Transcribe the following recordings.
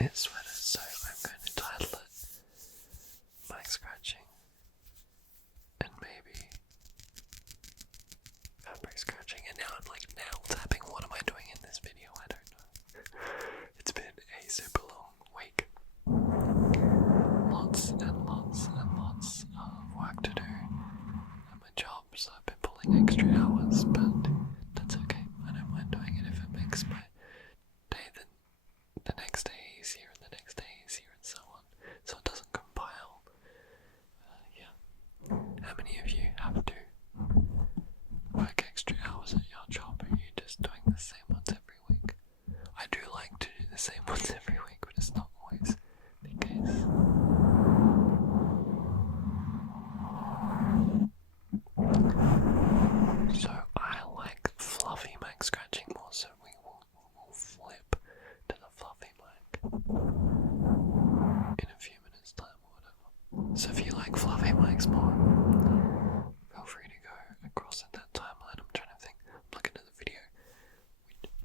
knit sweater, so I'm going to title it mic scratching and maybe fabric scratching. And now I'm like nail tapping. What am I doing in this video? I don't know. It's been a super long week. Lots and lots and lots of work to do at my job, so I've been pulling extra hours, but that's okay. I don't mind doing it if it makes my day the next day easier and the next day easier and so on, so it doesn't compile. Yeah. How many of you have to work extra hours at your job? Are you just doing the same ones every week? I do like to do the same ones every week, but it's not always the case. So I like fluffy mic scratching more, so we'll flip to the fluffy mic in a few minutes time or whatever. So if you like fluffy mics more, feel free to go across at that timeline. I'm trying to think. I'm looking at the video.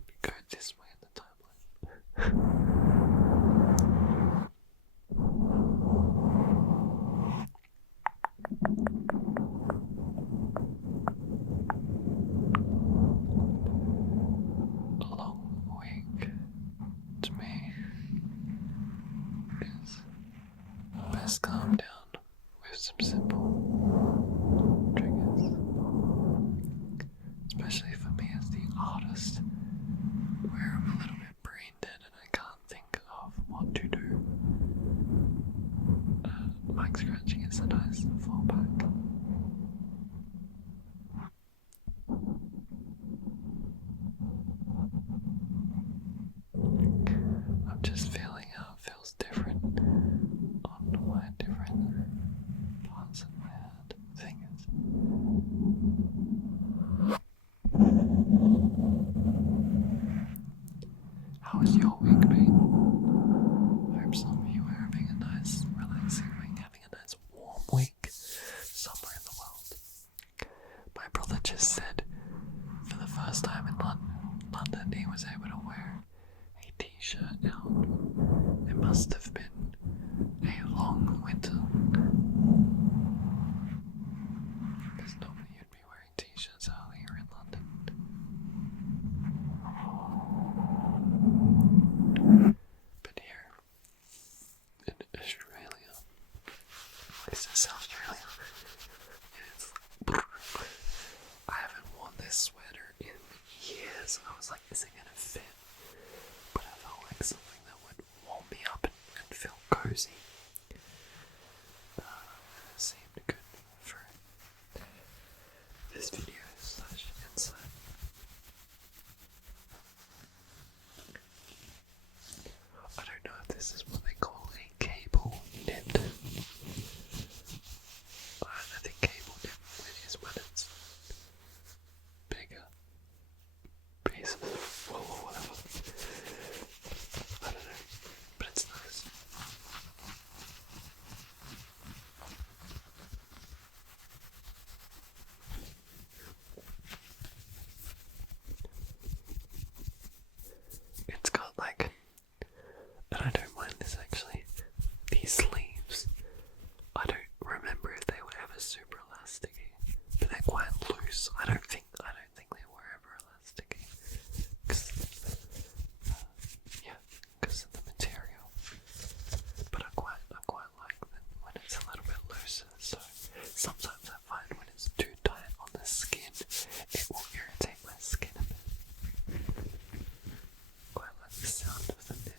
We go this way in the timeline. A long week to me is best calmed down with some simple triggers. Especially for me as the artist, where I'm a little bit brain dead and I can't think of what to do. Mic scratching is a nice fallback. I'm just feeling how it feels different on my different parts of my head. Thing is, how has your week been? I hope some of you are having a nice, relaxing week, having a nice warm week somewhere in the world. My brother just said, for the first time in London, he was able to wear a t-shirt out. It must have been a long winter, because normally you'd be wearing t-shirts earlier in London. But here in Australia, at least it's Australia, I haven't worn this sweater in years. I was like, is it gonna fit? But I felt like something that would warm me up and feel cozy. It seemed good for this video / insight. I don't know if this is what they call a cable knit. I think cable knit is when it's bigger pieces of wool or whatever. I don't know, but it's nice. It's got like, and I don't mind this actually, these sleeves, I don't remember if they were ever super elasticy, but they're quite loose. I don't think they were ever elasticy, because of the material. But I quite like them when it's a little bit looser. So sometimes I find when it's too tight on the skin, it will irritate my skin a bit. Quite like the sound of the knit.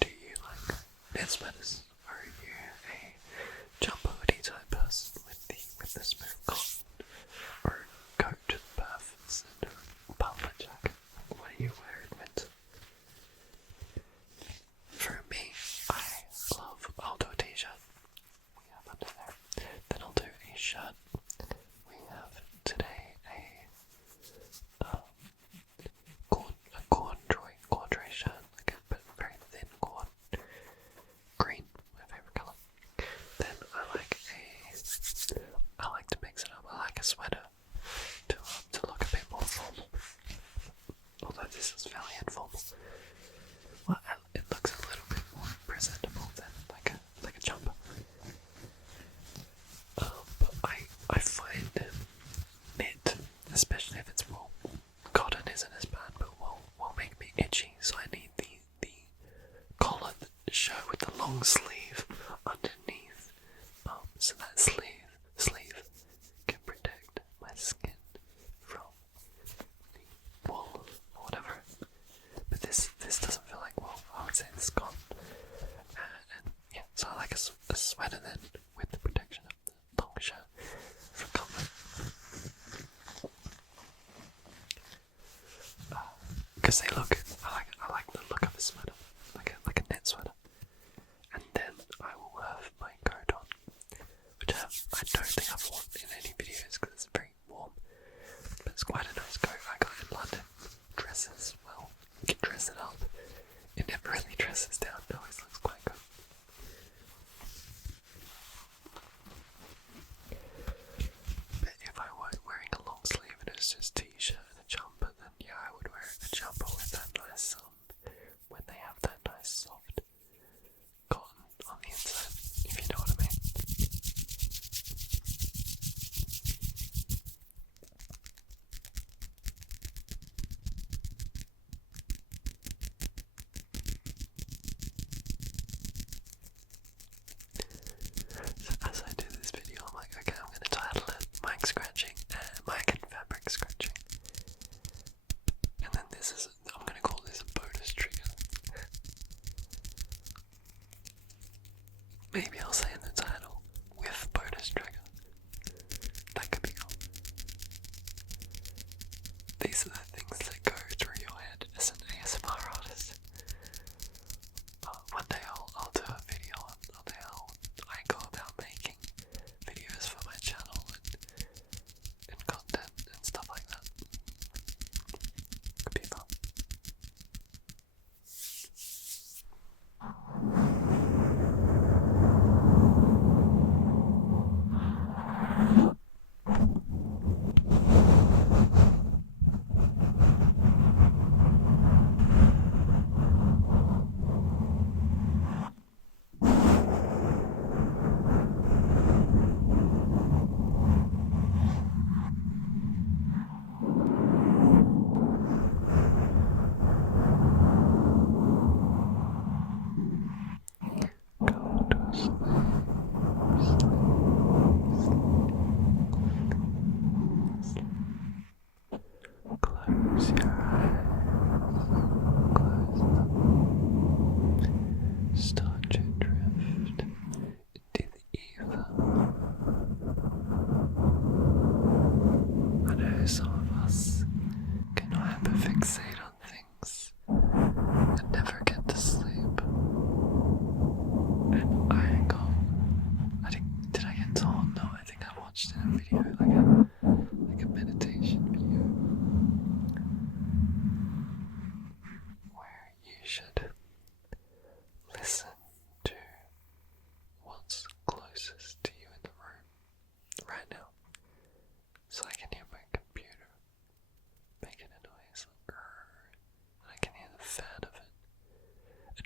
Do you like knit sweaters? Are you a jumper hoodie type person with the smooth cotton, or coat puffs and puffer jacket? What do you wear in winter? For me, I'll do a t-shirt. We have under there. Then I'll do a shirt. We have today a corduroy shirt, like a very thin cord, green long sleeve underneath, so that sleeve can protect my skin from the wool or whatever. But this doesn't feel like wool. I would say this is cotton. And yeah, so I like a sweater then with the protection of the long shirt for comfort. Because they look, I like the look of a sweater, like a knit sweater. And then I will have my coat on, which I don't think I've worn in any videos because it's very warm. But it's quite a nice coat I got in London. Dresses, well, you can dress it up. It never really dresses down, it always looks quite good. But if I weren't wearing a long sleeve and it was just t-shirt and a jumper, then yeah, I would wear a jumper with that nice, when they have that nice soft cotton on the inside, if you know what I mean. So as I do this video, I'm like, okay, I'm going to title it mic scratching and mic and fabric scratching. And then I'm going to call this a bonus trigger. Maybe I'll say in the title, with bonus trigger. That could be cool. These are the things that go through your head as an ASMR artist. One day I'll do a video on how I go about making videos for my channel and content and stuff like that. Could be fun. Close your eyes. Close them. Start to drift into the ether. I know some of us can hyperfixate on things and never get to sleep. And did I get told? No, I think I watched in a video, like a meditation video, where you should listen to what's closest to you in the room right now. So I can hear my computer making a noise, and I can hear the fan of it.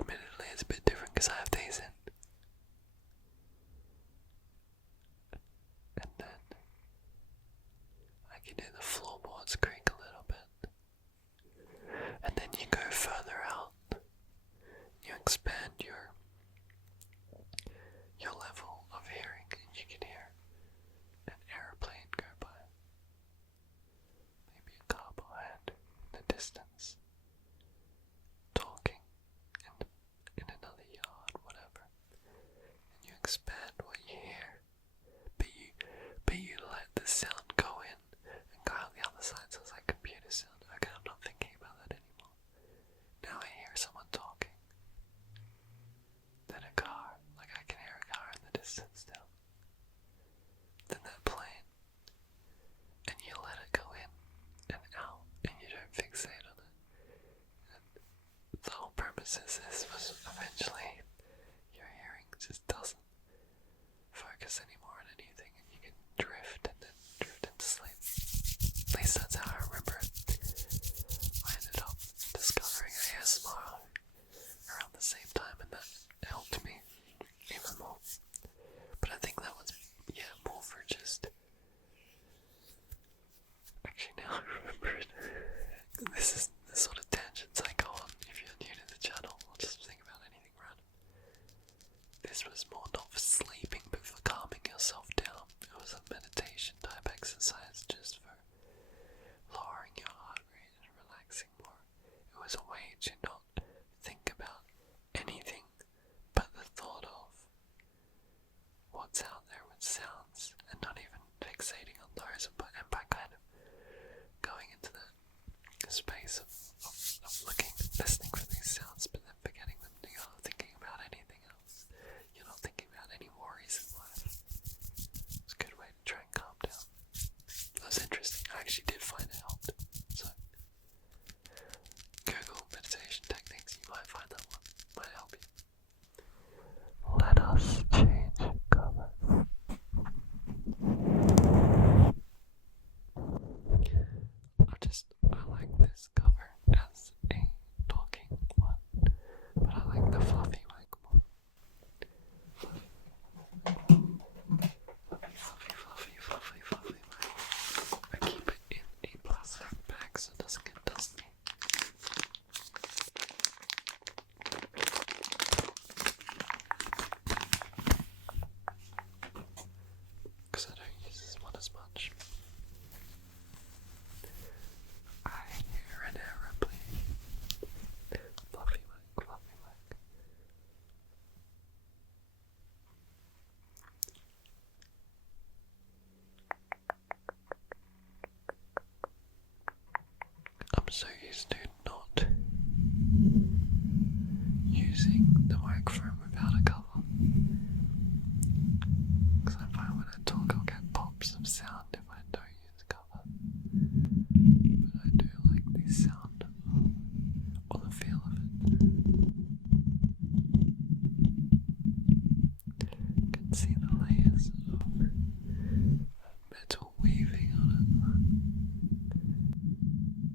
Admittedly, it's a bit different because I have these in. And then I can hear the floorboards creak a little bit. And then you go further out. You expand your level of hearing, and you can hear an airplane go by. Maybe a car behind in the distance. Talking in another yard, whatever. And you expand what you hear. But you let the sound go in and go out the other side, so it's like computer sound. Okay, I'm not thinking about that anymore. Now I hear someone talking. Then a car, like I can hear a car in the distance still. Then that plane. And you let it go in and out, and you don't fixate on it. And the whole purpose is this was eventually your hearing just doesn't focus anymore on anything, and you can drift and then drift into sleep. At least that's how I remember it. I ended up discovering ASMR around the same time, and that helped me even more. But I think that was, more for just... Actually, now I remember it. This is the sort of tangents I go on if you're new to the channel. I'll just think about anything random. using the microphone without a cover. Because I find when I talk I'll get pops of sound if I don't use cover. But I do like the sound or the feel of it. You can see the layers of metal weaving on it.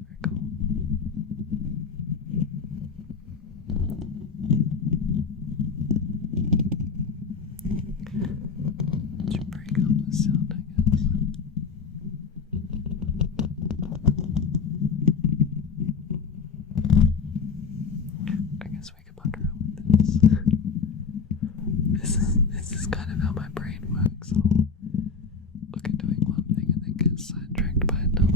Very cool. To break up the sound, I guess. I guess we could muck around with this. This is kind of how my brain works. I'll look at doing one thing and then get sidetracked by another.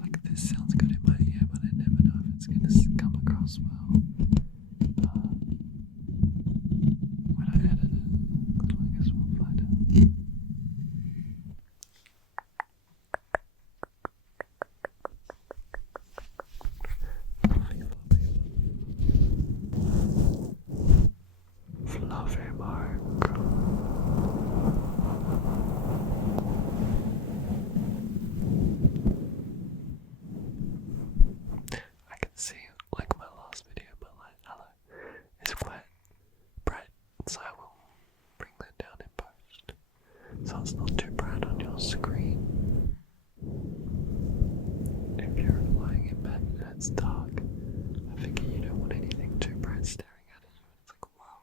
Like this sounds good in my ear, but I never know if it's going to come across well when I edit it. So I guess we'll find out. Fluffy Mark. I can see, like my last video, my light color is quite bright, so I will bring that down in post, so it's not too bright on your screen. If you're lying in bed and it's dark, I figure you don't want anything too bright staring at you. It's like, wow.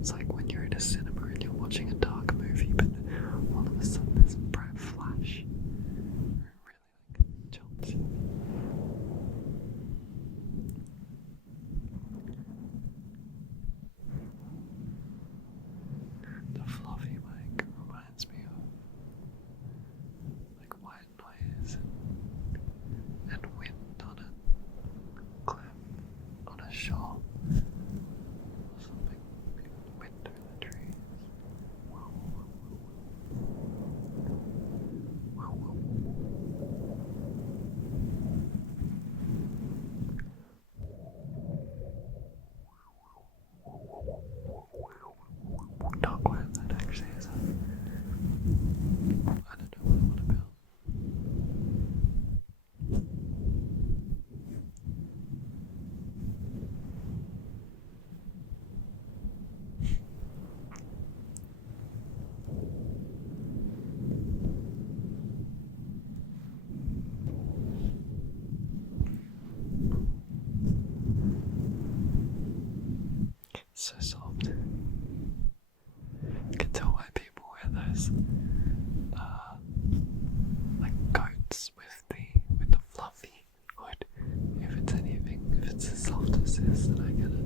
It's like when you're in a cinema and you're watching a dark movie, but all of a sudden there's a bright flash. It really jolts you. The fluffy mic reminds me of like white noise and wind on a cliff, on a shore, or something. Wind through the trees. Not quite that actually, is it? I don't know what I'm on about. So soft. You can tell why people wear those like coats with the fluffy hood. If it's anything, if it's as soft as this, then I get it.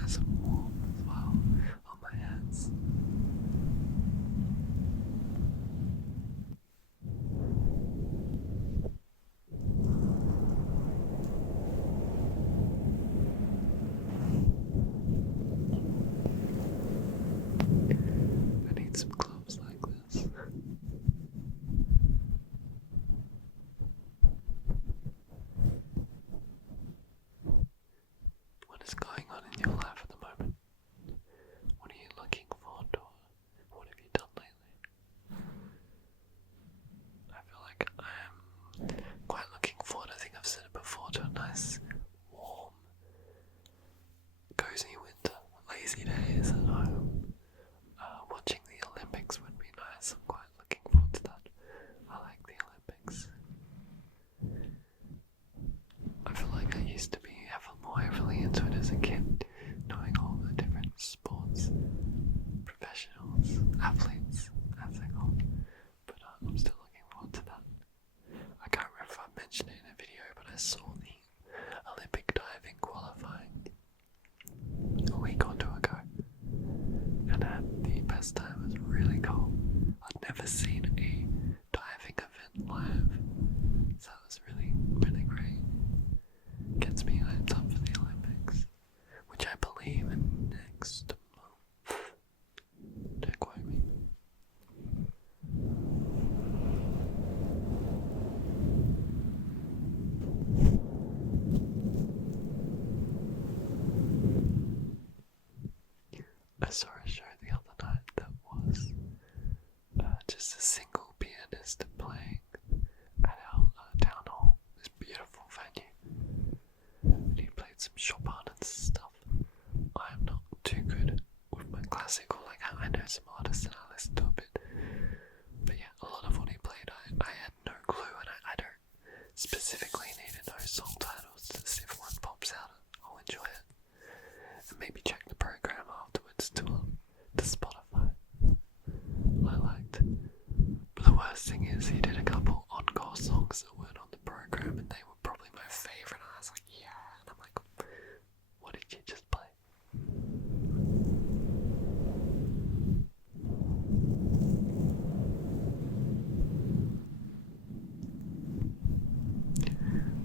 Nice and warm as well on my hands. I need some gloves like this. mention it in a video, but I saw the Olympic diving qualifying a week or two ago, and I had the best time. It was really cool. I'd never seen a diving event live, so it was really, really great. Gets me hyped up for the Olympics, which I believe in next month. Don't quote me. I saw a show the other night that was just a single pianist playing at our town hall, this beautiful venue. And he played some Chopin and stuff. I am not too good with my classical, like I know some artists and I listen to a bit. But yeah, a lot of what he played I had no clue, and I don't specifically need to know song titles. Just if one pops out, I'll enjoy it. And maybe check the program afterwards to Spotify. I liked. But the worst thing is he did a couple encore songs that weren't on the program, and they were probably my favourite. And I was like, yeah. And I'm like, what did you just play?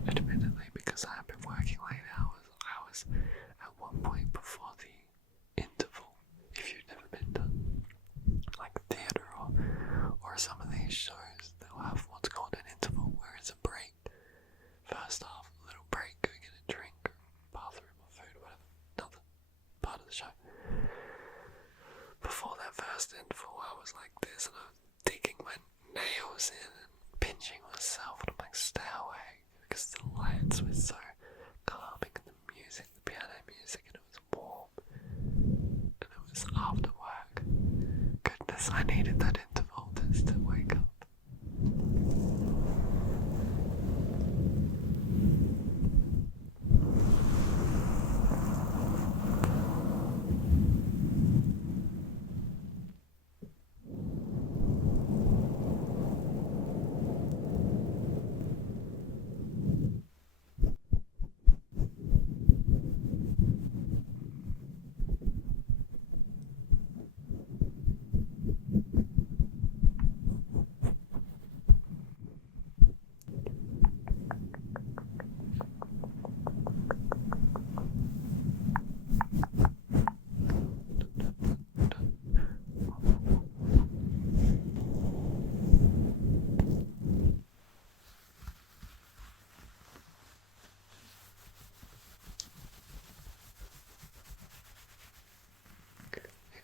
Admittedly, because I have been working late hours, I was at one point before the interval, if you've never been to like theatre or some of these shows, they'll have what's called an interval, where it's a break. First half, a little break, go get a drink or bathroom or food or whatever, another part of the show. Before that first interval, I was like this, and I was digging my nails in and pinching myself, and I'm like, stay away, because the lights were so calming, and the music, the piano music, and it was warm, and it was after work. Goodness, I needed that interval just to wake up.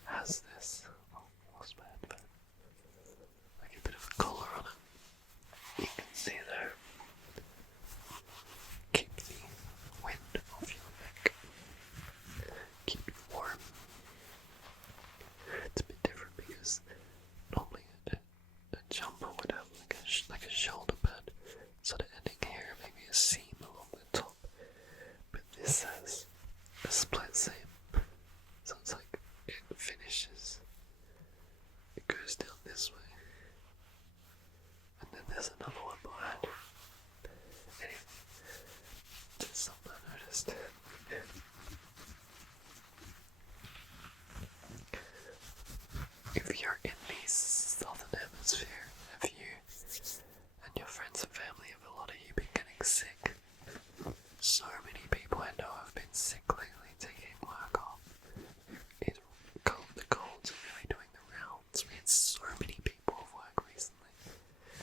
Has this, lost my headphone, like a bit of a collar on it. You can see there, keep the wind off your neck, keep you warm. It's a bit different because normally a jumper would have like a shoulder pad sort of ending here, maybe a seam along the top, but this has a split seam, so it's like it finishes, it goes down this way, and then there's another one behind. Anyway, just something I noticed. If you're in the southern hemisphere, have you and your friends and family, have a lot of you been getting sick? So many people I know have been sick lately, taking work off. The colds are really doing the rounds. We had so many people at work recently.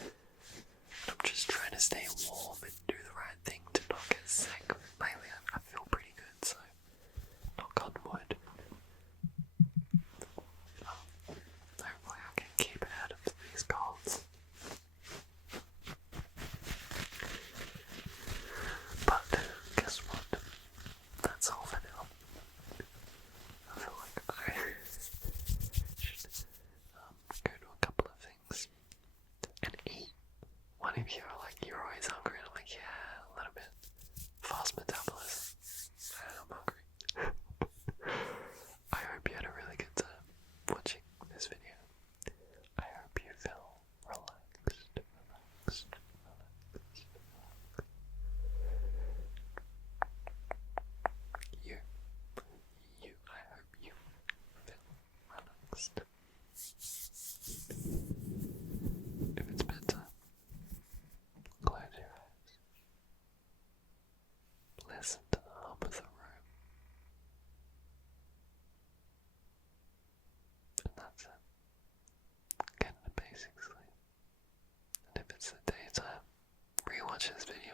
And I'm just trying to stay warm and do the right thing to not get sick. Lately I feel pretty good, so knock on wood. Hopefully I can keep out of these colds. But guess what? That's all for now. I feel like I should go to a couple of things and eat. One of you are like, you're always hungry, and I'm like, yeah, a little bit. Fast metabolism. I'm hungry. I hope you had a really good time watching this video. I hope you feel relaxed, relaxed, relaxed, relaxed. watch this video.